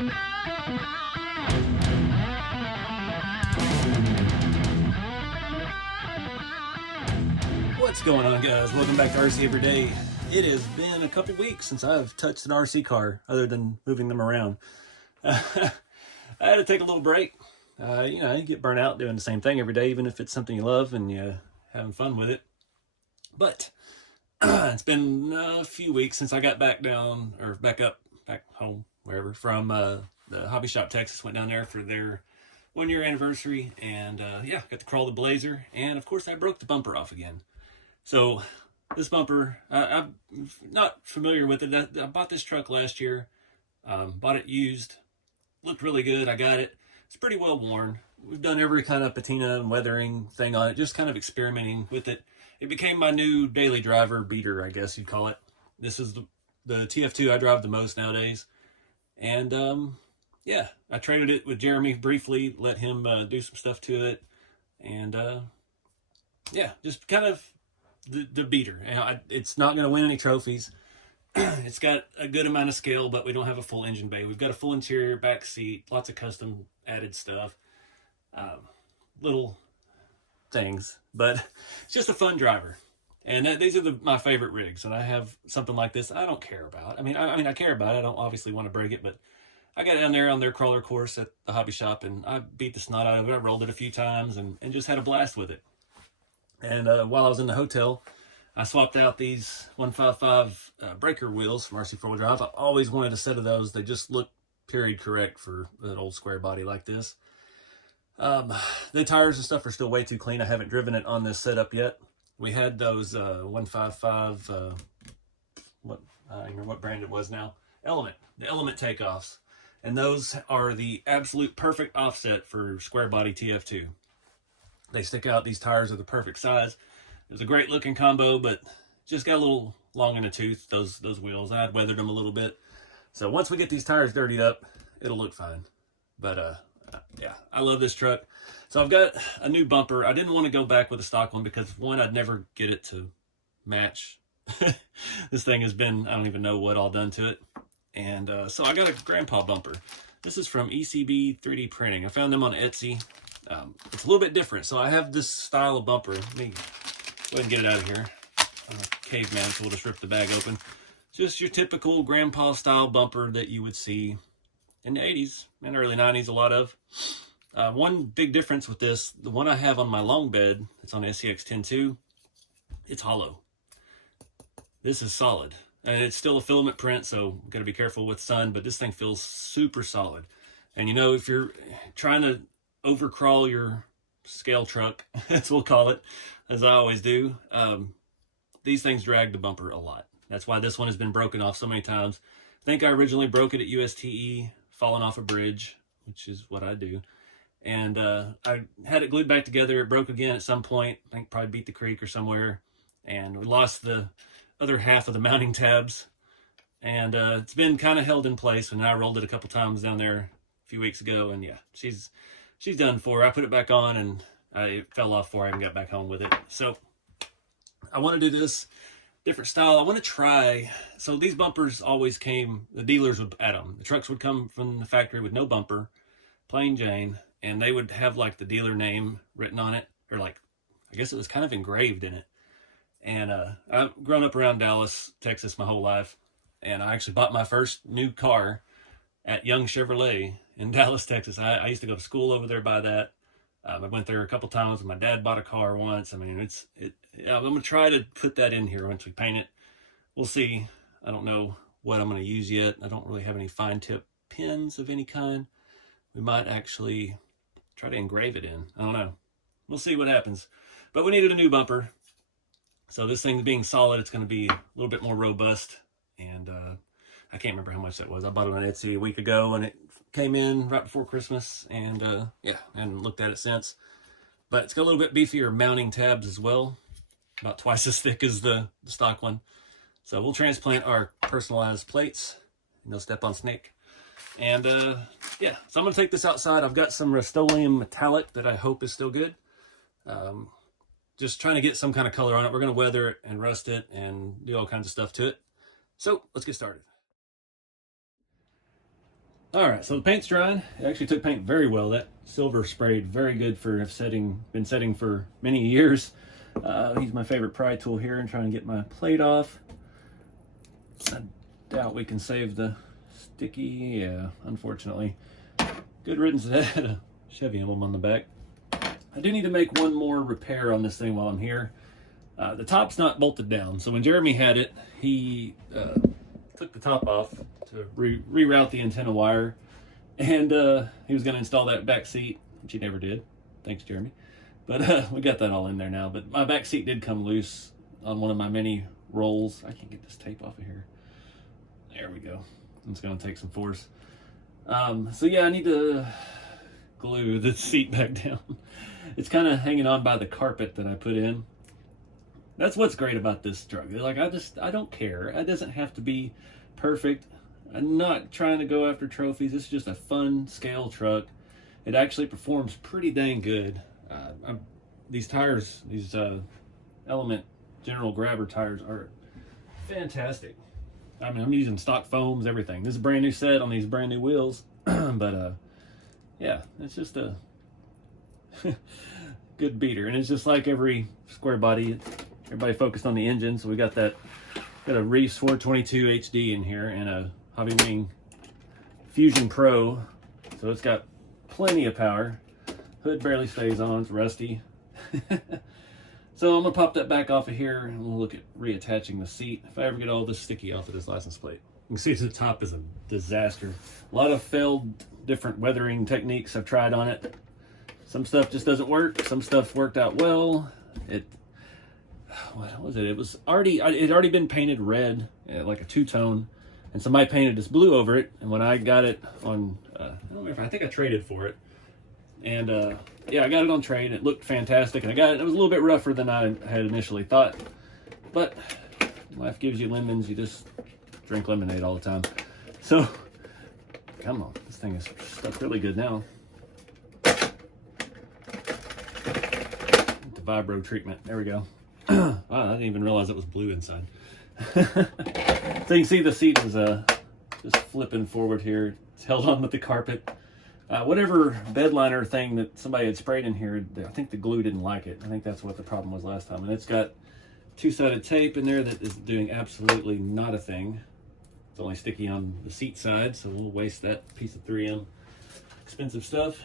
What's going on, guys? Welcome back to RC Every Day. It has been a couple weeks since I've touched an RC car other than moving them around. I had to take a little break. You get burnt out doing the same thing every day, even if it's something you love and you're having fun with it. But it's been a few weeks since I got back home, wherever, from the hobby shop Texas. Went down there for their 1-year anniversary, and got to crawl the Blazer, and of course I broke the bumper off again. So this bumper, I'm not familiar with it. I bought this truck last year, bought it used, looked really good. I got it. It's pretty well worn. We've done every kind of patina and weathering thing on it, just kind of experimenting with it. It became my new daily driver beater, I guess you'd call it. This is the TF2 I drive the most nowadays. And I traded it with Jeremy briefly, let him do some stuff to it. And just kind of the beater. It's not going to win any trophies. It's got a good amount of scale, but we don't have a full engine bay. We've got a full interior, back seat, lots of custom added stuff, little things, but it's just a fun driver. And these are my favorite rigs. And I have something like this I don't care about. I care about it. I don't obviously want to break it, but I got down there on their crawler course at the hobby shop, and I beat the snot out of it. I rolled it a few times and just had a blast with it. And while I was in the hotel, I swapped out these 155 breaker wheels from RC4wd Drive. I always wanted a set of those. They just look period correct for an old square body like this. The tires and stuff are still way too clean. I haven't driven it on this setup yet. We had those 155, I don't remember what brand it was now, the Element takeoffs. And those are the absolute perfect offset for square body TF2. They stick out. These tires are the perfect size. It was a great looking combo, but just got a little long in the tooth, those wheels. I had weathered them a little bit. So once we get these tires dirtied up, it'll look fine. But I love this truck. So I've got a new bumper. I didn't want to go back with a stock one because, one, I'd never get it to match. This thing has been, I don't even know what all done to it. And so I got a grandpa bumper. This is from ECB 3D Printing. I found them on Etsy. It's a little bit different. So I have this style of bumper. Let me go ahead and get it out of here. I'm a caveman, so we'll just rip the bag open. Just your typical grandpa style bumper that you would see in the 80s and early 90s, a lot of. One big difference with this, the one I have on my long bed, it's on SCX 10.2, it's hollow. This is solid. And it's still a filament print, so got to be careful with sun, but this thing feels super solid. And if you're trying to overcrawl your scale truck, as we'll call it, as I always do, these things drag the bumper a lot. That's why this one has been broken off so many times. I think I originally broke it at USTE, falling off a bridge, which is what I do. And I had it glued back together. It broke again at some point. I think probably beat the creek or somewhere. And we lost the other half of the mounting tabs. And it's been kind of held in place. And I rolled it a couple times down there a few weeks ago. And yeah, she's done for. I put it back on and it fell off before I even got back home with it. So I want to do this different style. I want to try. So these bumpers always came, the dealers would add them. The trucks would come from the factory with no bumper, plain Jane, and they would have like the dealer name written on it, or like, I guess it was kind of engraved in it. And I've grown up around Dallas, Texas my whole life. And I actually bought my first new car at Young Chevrolet in Dallas, Texas. I used to go to school over there by that. I went there a couple times. My dad bought a car once. I'm going to try to put that in here once we paint it. We'll see. I don't know what I'm going to use yet. I don't really have any fine tip pins of any kind. We might actually try to engrave it in. I don't know. We'll see what happens. But we needed a new bumper. So this thing being solid, it's going to be a little bit more robust. And I can't remember how much that was. I bought it on Etsy a week ago, and it came in right before Christmas. And I haven't looked at it since. But it's got a little bit beefier mounting tabs as well. About twice as thick as the stock one. So we'll transplant our personalized plates. No step on snake. And so I'm going to take this outside. I've got some Rust-Oleum metallic that I hope is still good. Just trying to get some kind of color on it. We're going to weather it and rust it and do all kinds of stuff to it. So let's get started. All right, so the paint's drying. It actually took paint very well. That silver sprayed very good for setting, been setting for many years. Use my favorite pry tool here and try and get my plate off. I doubt we can save the sticky. Yeah, unfortunately. Good riddance. It had a Chevy emblem on the back. I do need to make one more repair on this thing while I'm here. The top's not bolted down, so when Jeremy had it, he took the top off to reroute the antenna wire, and he was going to install that back seat, which he never did. Thanks, Jeremy. But we got that all in there now. But my back seat did come loose on one of my many rolls. I can't get this tape off of here. There we go. It's going to take some force. So yeah, I need to glue the seat back down. It's kind of hanging on by the carpet that I put in. That's what's great about this truck. Like, I don't care. It doesn't have to be perfect. I'm not trying to go after trophies. It's just a fun scale truck. It actually performs pretty dang good. These tires, these Element General Grabber tires are fantastic. I mean, I'm using stock foams, everything. This is a brand new set on these brand new wheels. But yeah, it's just a good beater. And it's just like every square body. Everybody focused on the engine, so we got a Reefs 422 HD in here and a Hobby Wing Fusion Pro, so it's got plenty of power. Hood barely stays on, it's rusty. So I'm gonna pop that back off of here and we'll look at reattaching the seat if I ever get all this sticky off of this license plate. You can see the top is a disaster. A lot of failed different weathering techniques I've tried on it. Some stuff just doesn't work, some stuff worked out well. What was it? It had already been painted red, like a two-tone, and somebody painted this blue over it. And when I got it on, I think I traded for it, and yeah, I got it on trade. It looked fantastic, and I got it. It was a little bit rougher than I had initially thought, but life gives you lemons. You just drink lemonade all the time. So, come on, this thing is stuck really good now. The vibro treatment. There we go. Wow, I didn't even realize it was blue inside. So you can see the seat is just flipping forward here. It's held on with the carpet. Whatever bed liner thing that somebody had sprayed in here, I think the glue didn't like it. I think that's what the problem was last time. And it's got two-sided tape in there that is doing absolutely not a thing. It's only sticky on the seat side, so we'll waste that piece of 3M expensive stuff.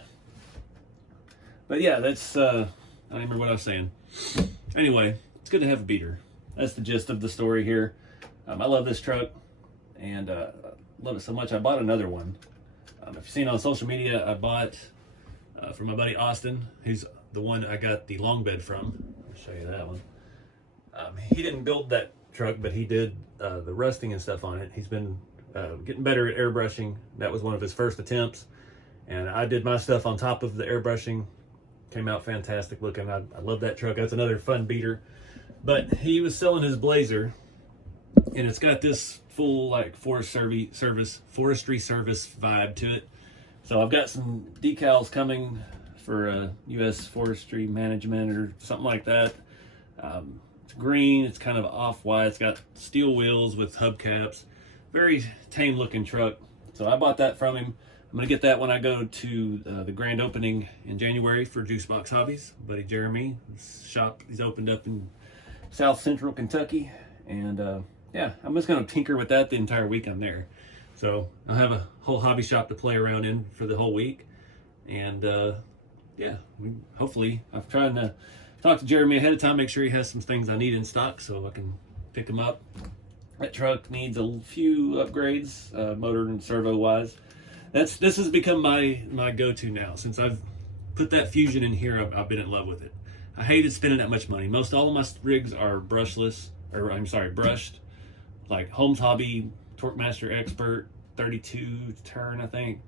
But yeah, that's, I don't remember what I was saying. Anyway, it's good to have a beater. That's the gist of the story here. I love this truck, and love it so much I bought another one. If you've seen on social media, I bought from my buddy Austin, who's the one I got the long bed from. I'll show you that one. He didn't build that truck, but he did the rusting and stuff on it. He's been getting better at airbrushing. That was one of his first attempts, and I did my stuff on top of the airbrushing. Came out fantastic looking. I love that truck. That's another fun beater. But he was selling his Blazer, and it's got this full like forestry service vibe to it. So I've got some decals coming for U.S. Forestry Management or something like that. It's green. It's kind of off-white. It's got steel wheels with hubcaps. Very tame looking truck. So I bought that from him. I'm gonna get that when I go to the grand opening in January for Juicebox Hobbies. Buddy Jeremy, his shop, he's opened up in South Central Kentucky, and yeah, I'm just gonna tinker with that the entire week I'm there. So I'll have a whole hobby shop to play around in for the whole week, and yeah, hopefully I've tried to talk to Jeremy ahead of time, make sure he has some things I need in stock so I can pick them up. That truck needs a few upgrades, motor and servo wise. This has become my go-to now. Since I've put that Fusion in here, I've been in love with it. I hated spending that much money. Most all of my rigs are brushless, or I'm sorry, brushed. Like Holmes Hobby, Torque Master Expert, 32 turn, I think.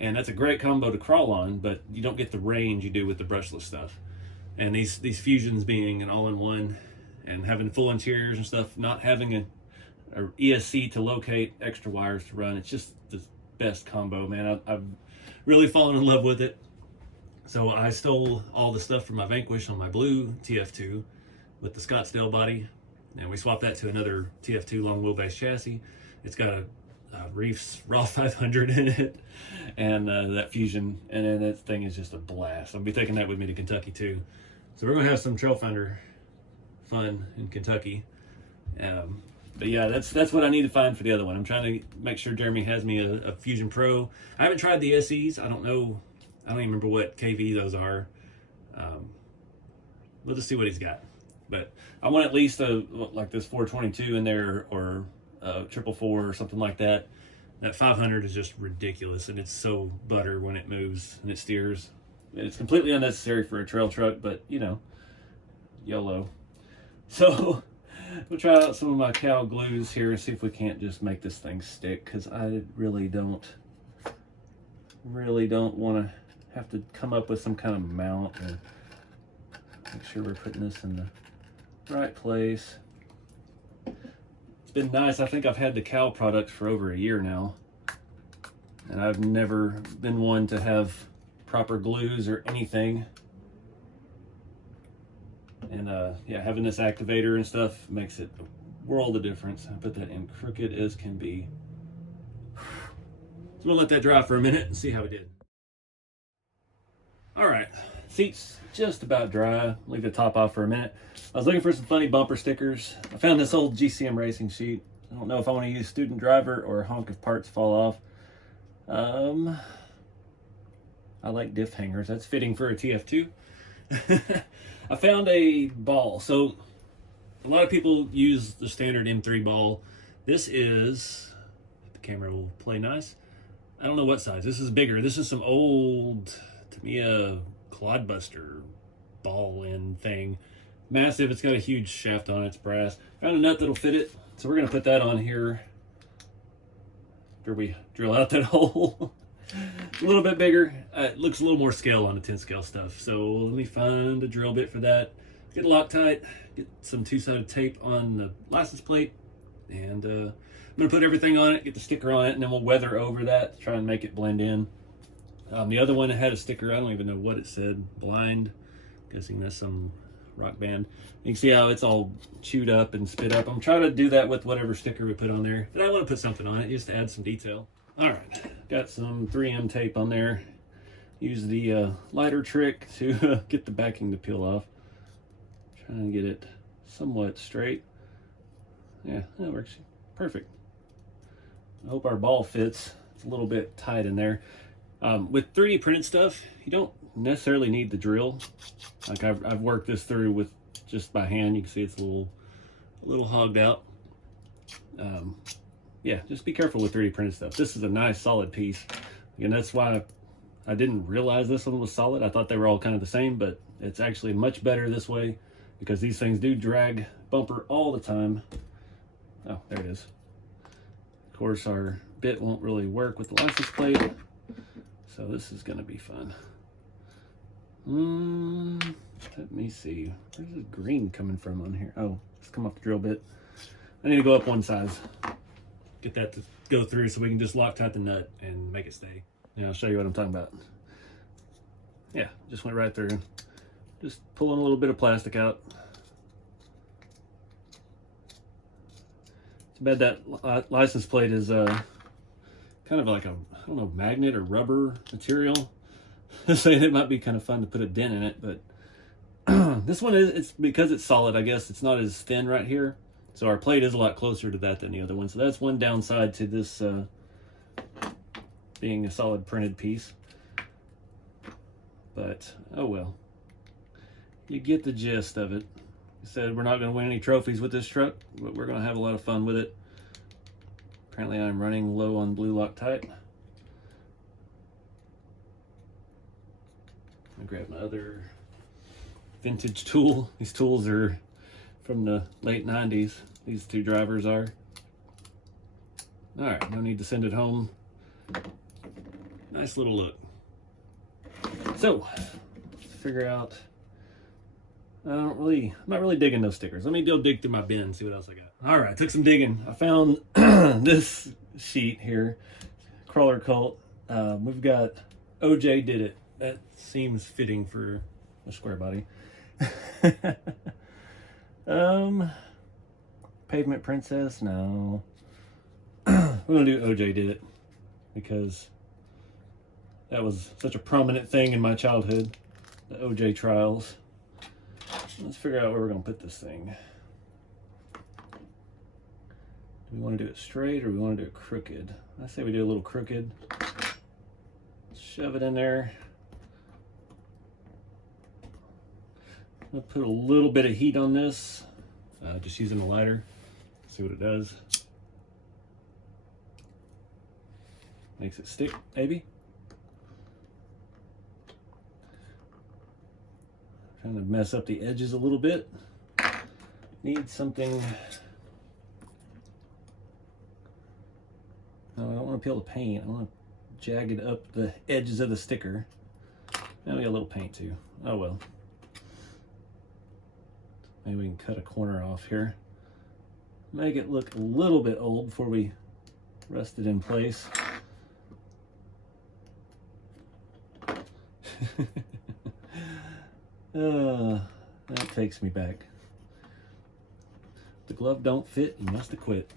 And that's a great combo to crawl on, but you don't get the range you do with the brushless stuff. And these Fusions being an all-in-one and having full interiors and stuff, not having a ESC to locate extra wires to run, it's just the best combo, man. I've really fallen in love with it. So I stole all the stuff from my Vanquish on my blue TF2 with the Scottsdale body, and we swapped that to another TF2 long wheelbase chassis. It's got a Reef's Raw 500 in it, and that Fusion, and then that thing is just a blast. I'll be taking that with me to Kentucky too. So we're gonna have some trail finder fun in Kentucky. But yeah, that's what I need to find for the other one. I'm trying to make sure Jeremy has me a Fusion Pro. I haven't tried the SEs. I don't know. I don't even remember what KV those are. We'll just see what he's got. But I want at least like this 422 in there, or 444 or something like that. That 500 is just ridiculous, and it's so butter when it moves and it steers. And it's completely unnecessary for a trail truck, but you know, YOLO. So we'll try out some of my cow glues here and see if we can't just make this thing stick, because I really don't want to have to come up with some kind of mount and make sure we're putting this in the right place. It's been nice. I think I've had the cow product for over a year now, and I've never been one to have proper glues or anything. And yeah, having this activator and stuff makes it a world of difference. I put that in crooked as can be. So we'll let that dry for a minute and see how it did. All right, seat's just about dry. Leave the top off for a minute. I was looking for some funny bumper stickers. I found this old GCM racing sheet. I don't know if I want to use student driver or honk if parts fall off. I like diff hangers. That's fitting for a TF2. I found a ball. So a lot of people use the standard M3 ball. This is, the camera will play nice. I don't know what size. This is bigger. This is some old Tamiya Clodbuster ball end thing. Massive. It's got a huge shaft on it. It's brass. Found a nut that'll fit it. So we're going to put that on here after we drill out that hole. A little bit bigger. It looks a little more scale on the 10 scale stuff. So let me find a drill bit for that. Get it Loctite. Get some two-sided tape on the license plate. And I'm going to put everything on it, get the sticker on it, and then we'll weather over that, try and make it blend in. The other one had a sticker. I don't even know what it said. Blind. Guessing that's some rock band. You can see how it's all chewed up and spit up. I'm trying to do that with whatever sticker we put on there. But I want to put something on it just to add some detail. All right, got some 3M tape on there. Use the lighter trick to get the backing to peel off. Trying to get it somewhat straight. Yeah, that works perfect. I hope our ball fits. It's a little bit tight in there. With 3D printed stuff, you don't necessarily need the drill. Like I've worked this through with just by hand. You can see it's a little hogged out. Yeah, just be careful with 3D printed stuff. This is a nice solid piece. And that's why I didn't realize this one was solid. I thought they were all kind of the same, but it's actually much better this way because these things do drag bumper all the time. Oh, there it is. Of course, our bit won't really work with the license plate, so this is going to be fun. Let me see. Where's the green coming from on here? Oh, it's come off the drill bit. I need to go up one size. Get that to go through so we can just Loctite the nut and make it stay. And I'll show you what I'm talking about. Yeah, just went right through. Just pulling a little bit of plastic out. Too bad that license plate is kind of like a, I don't know, magnet or rubber material. Saying it might be kind of fun to put a dent in it, but this one is, it's because it's solid, I guess it's not as thin right here. So our plate is a lot closer to that than the other one. So that's one downside to this being a solid printed piece. But, oh well. You get the gist of it. I said we're not going to win any trophies with this truck, but we're going to have a lot of fun with it. Apparently I'm running low on blue Loctite. I grab my other vintage tool. These tools are from the late 90s. These two drivers are. All right, no need to send it home. Nice little look. So, let's figure out. I'm not really digging those stickers. Let me go dig through my bin and see what else I got. All right, took some digging. I found this sheet here, Crawler Cult. We've got OJ Did It. That seems fitting for a square body. Pavement Princess, no. we're gonna do OJ did it, because that was such a prominent thing in my childhood, the OJ trials. Let's figure out where we're gonna put this thing. Do we want to do it straight or we want to do it crooked? I say we do a little crooked. Shove it in there. I'll put a little bit of heat on this, just using a lighter. See what it does. Makes it stick, maybe. Trying to mess up the edges a little bit. Need something. No, I don't want to peel the paint. I want to jagged up the edges of the sticker. Maybe a little paint too. Oh well. Maybe we can cut a corner off here. Make it look a little bit old before we rest it in place. That takes me back. The glove don't fit, you must have quit.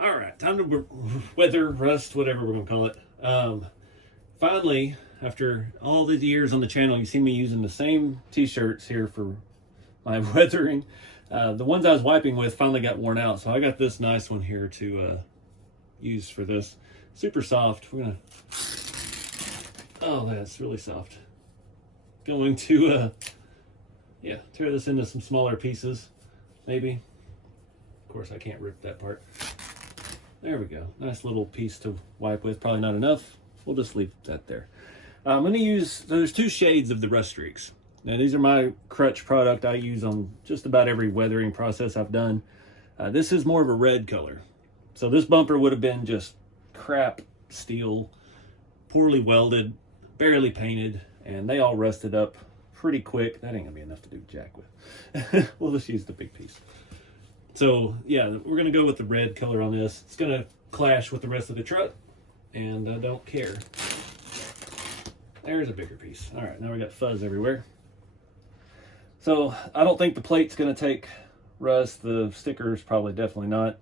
All right, time to weather, rust, whatever we're gonna call it. Finally, after all these years on the channel, you see me using the same t-shirts here for my weathering. The ones I was wiping with finally got worn out, so I got this nice one here to use for this. Super soft. We're gonna, oh, that's really soft. Going to, yeah, tear this into some smaller pieces, maybe. Of course, I can't rip that part. There we go. Nice little piece to wipe with. Probably not enough. We'll just leave that there. I'm going to use, so there's two shades of the rust streaks. Now, these are my crutch product I use on just about every weathering process I've done. This is more of a red color. So this bumper would have been just crap steel, poorly welded, barely painted, and they all rusted up pretty quick. That ain't gonna be enough to do jack with. We'll just use the big piece. So yeah, we're gonna go with the red color on this. It's gonna clash with the rest of the truck, and I don't care. There's a bigger piece. All right, now we got fuzz everywhere. So I don't think the plate's gonna take rust. The sticker's probably definitely not.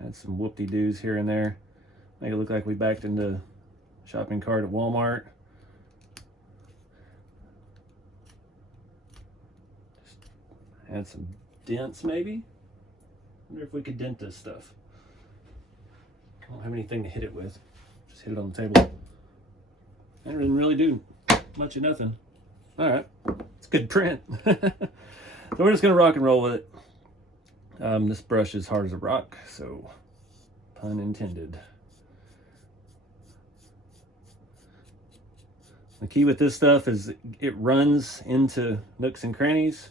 Had some whoop-de-doos here and there. Make it look like we backed into a shopping cart at Walmart. Just add some dents maybe. Wonder if we could dent this stuff. I don't have anything to hit it with. Just hit it on the table. I didn't really do much of nothing. All right, it's good print. So we're just gonna rock and roll with it. This brush is hard as a rock, so pun intended. The key with this stuff is it runs into nooks and crannies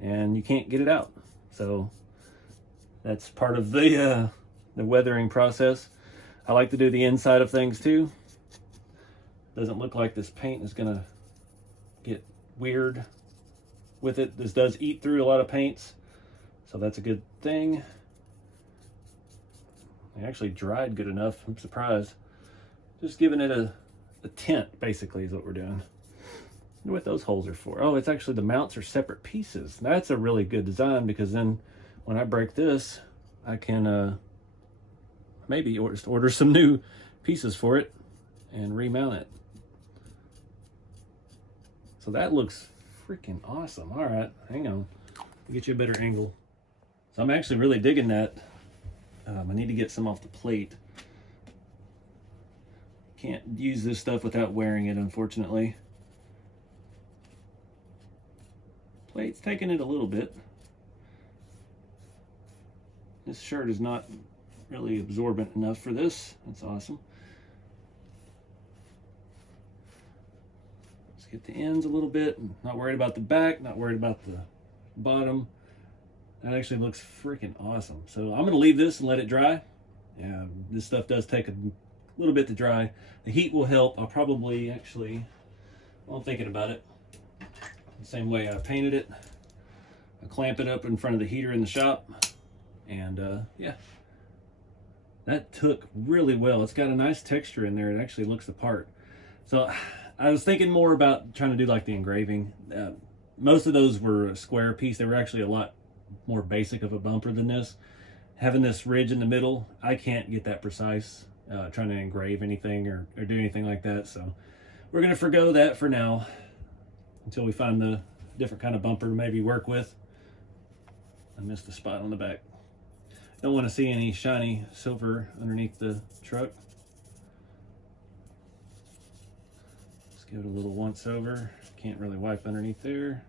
and you can't get it out. So that's part of the weathering process. I like to do the inside of things too. Doesn't look like this paint is gonna get weird with it. This does eat through a lot of paints, so that's a good thing. It actually dried good enough. I'm surprised. Just giving it a tint, basically, is what we're doing. I wonder what those holes are for. Oh, it's actually the mounts are separate pieces. That's a really good design, because then when I break this, I can maybe just order some new pieces for it and remount it. So that looks freaking awesome. All right, hang on. I'll get you a better angle. So I'm actually really digging that. I need to get some off the plate. Can't use this stuff without wearing it, unfortunately. Plate's taking it a little bit. This shirt is not really absorbent enough for this. That's awesome. Let's get the ends a little bit. Not worried about the back, not worried about the bottom. That actually looks freaking awesome. So I'm gonna leave this and let it dry. Yeah, this stuff does take a little bit to dry. The heat will help. I'll probably actually, while I'm thinking about it, the same way I painted it, I clamp it up in front of the heater in the shop, and yeah, that took really well. It's got a nice texture in there. It actually looks the part. So I was thinking more about trying to do like the engraving. Most of those were a square piece. They were actually a lot more basic of a bumper than this. Having this ridge in the middle, I can't get that precise trying to engrave anything or do anything like that. So we're going to forgo that for now until we find the different kind of bumper to maybe work with. I missed the spot on the back. Don't want to see any shiny silver underneath the truck. Let's give it a little once over. Can't really wipe underneath there.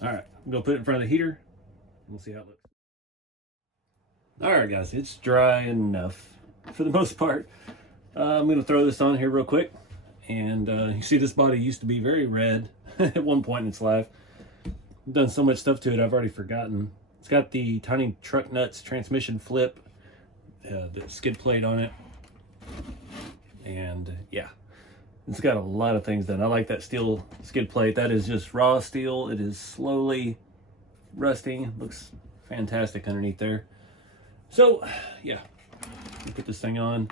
All right, I'm gonna put it in front of the heater and we'll see how it looks. All right, guys, it's dry enough for the most part. I'm gonna throw this on here real quick. And you see this body used to be very red at one point in its life. I've done so much stuff to it, I've already forgotten. It's got the tiny truck nuts transmission flip, the skid plate on it. And yeah, it's got a lot of things done. I like that steel skid plate. That is just raw steel. It is slowly rusting. Looks fantastic underneath there. So yeah, put this thing on,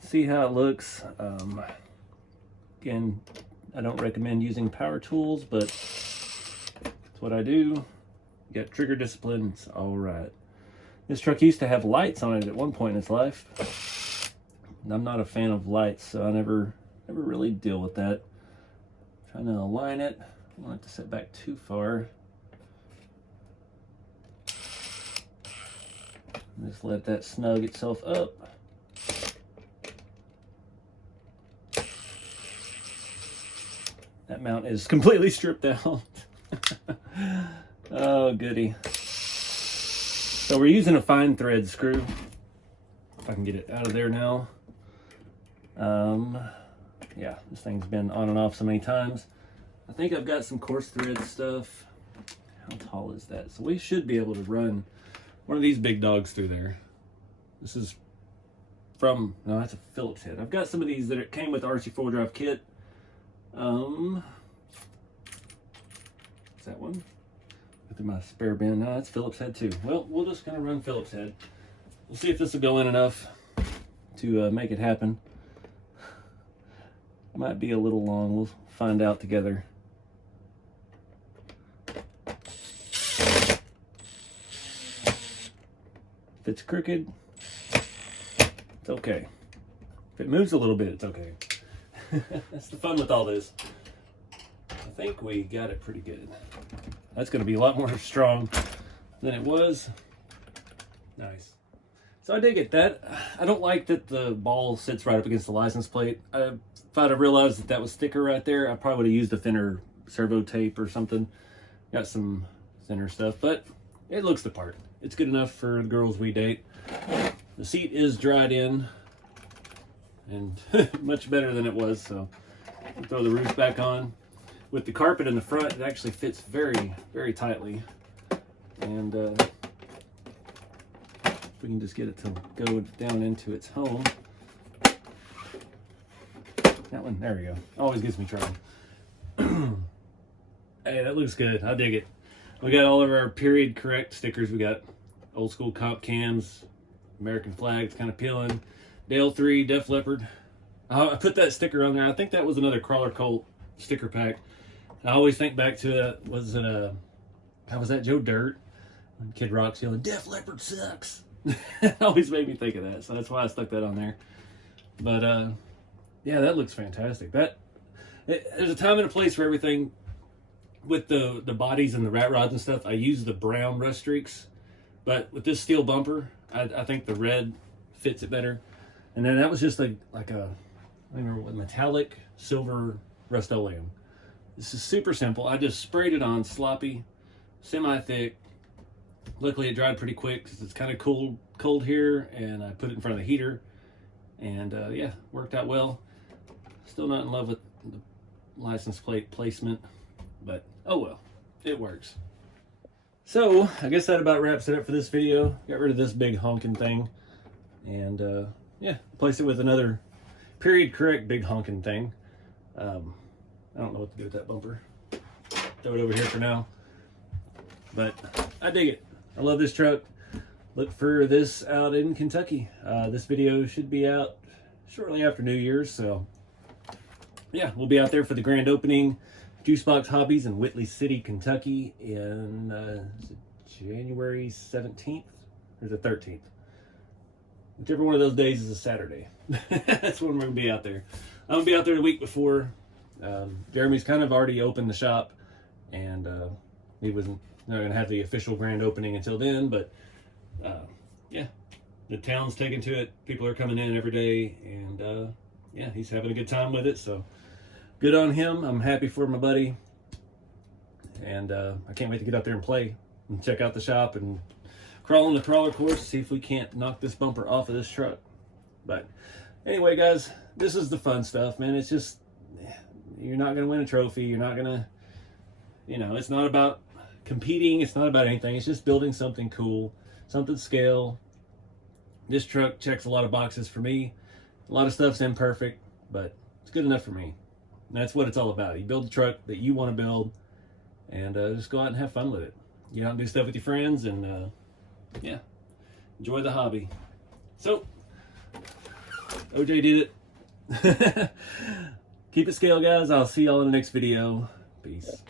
see how it looks. Again, I don't recommend using power tools, but that's what I do. You got trigger discipline, it's all right. This truck used to have lights on it at one point in its life. And I'm not a fan of lights, so I never really deal with that. Trying to align it. I don't want it to set back too far. Just let that snug itself up. That mount is completely stripped out. Oh, goody. So we're using a fine thread screw. If I can get it out of there now. Yeah, this thing's been on and off so many times. I think I've got some coarse thread stuff. How tall is that? So we should be able to run one of these big dogs through there. This is from, no, that's a Phillips head. I've got some of these that came with the RC4wd kit. Is that one? Look at my spare bin. No, that's Phillips head too. Well, we're just gonna run Phillips head. We'll see if this will go in enough to make it happen. Might be a little long. We'll find out together. If it's crooked, it's okay. If it moves a little bit, it's okay. That's the fun with all this. I think we got it pretty good. That's going to be a lot more strong than it was. Nice. So I did get that. I don't like that the ball sits right up against the license plate. If I'd have realized that that was thicker right there, I probably would have used a thinner servo tape or something. Got some thinner stuff, but it looks the part. It's good enough for the girls we date. The seat is dried in and much better than it was, so I'll throw the roof back on. With the carpet in the front, it actually fits very, very tightly. And if we can just get it to go down into its home. That one, there we go. Always gives me trouble. Hey, that looks good. I dig it. We got all of our period correct stickers. We got old school comp cams, American flags kind of peeling. Dale 3, Def Leppard. I put that sticker on there. I think that was another Crawler Colt sticker pack. I always think back to it. Was it how was that, Joe Dirt? When Kid Rock's yelling, Def Leppard sucks. It always made me think of that. So that's why I stuck that on there. But yeah, that looks fantastic. There's a time and a place for everything. With the bodies and the rat rods and stuff, I use the brown rust streaks. But with this steel bumper, I think the red fits it better. And then that was just like a, I don't remember what, metallic silver Rust-Oleum. This is super simple. I just sprayed it on sloppy, semi-thick. Luckily it dried pretty quick because it's kind of cold here, and I put it in front of the heater. And yeah, worked out well. Still not in love with the license plate placement, but oh well, it works. So I guess that about wraps it up for this video. Got rid of this big honking thing, and yeah, replaced it with another period correct big honking thing. I don't know what to do with that bumper. Throw it over here for now. But I dig it. I love this truck. Look for this out in Kentucky. This video should be out shortly after New Year's, so yeah, we'll be out there for the grand opening. Juicebox Hobbies in Whitley City, Kentucky in January 17th or the 13th. Whichever one of those days is a Saturday. That's when we're going to be out there. I'm going to be out there the week before. Jeremy's kind of already opened the shop, and he wasn't not going to have the official grand opening until then, but yeah, the town's taken to it. People are coming in every day, and yeah, he's having a good time with it, so good on him. I'm happy for my buddy, and I can't wait to get out there and play and check out the shop and crawl on the crawler course, see if we can't knock this bumper off of this truck. But anyway, guys, this is the fun stuff, man. It's just, you're not going to win a trophy. You're not going to, you know, it's not about competing. It's not about anything. It's just building something cool, something scale. This truck checks a lot of boxes for me. A lot of stuff's imperfect, but it's good enough for me. And that's what it's all about. You build a truck that you want to build, and just go out and have fun with it. Get out and do stuff with your friends, and yeah, enjoy the hobby. So, OJ did it. Keep it scale, guys. I'll see y'all in the next video. Peace.